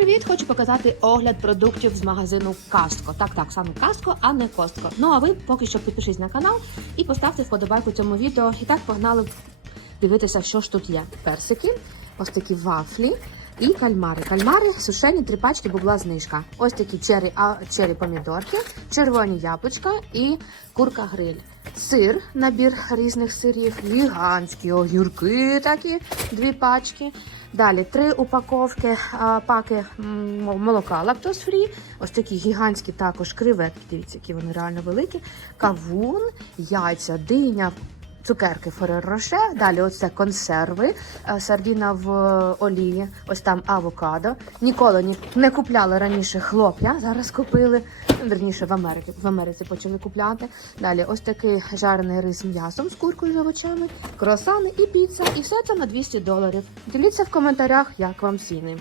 привіт! Хочу показати огляд продуктів з магазину Кастко. Так, так, саме Кастко, а не Костко. Ну а ви поки що підпишись на канал і поставте вподобайку цьому відео. І так погнали дивитися, що ж тут є. Персики, ось такі вафлі. І кальмари. Кальмари сушені три пачки, бо була знижка. Ось такі чері, а, чері помідорки, червоні яблучка і курка гриль. Сир, набір різних сирів, гігантські огірки такі, дві пачки. Далі три упаковки, а, паки молока лактоз фрі. Ось такі гігантські також креветки. Дивіться, які вони реально великі. Кавун, яйця, диня. Цукерки Ферер Роше, далі оце консерви, е, сардіна в олії, ось там авокадо. Ніколи ні, не купляли раніше хлоп'я, зараз купили. Ну, Верніше в Америці, в Америці почали купляти. Далі ось такий жарений рис м'ясом з куркою з овочами, круасани і піца. І все це на 200 доларів. Діліться в коментарях, як вам ціни.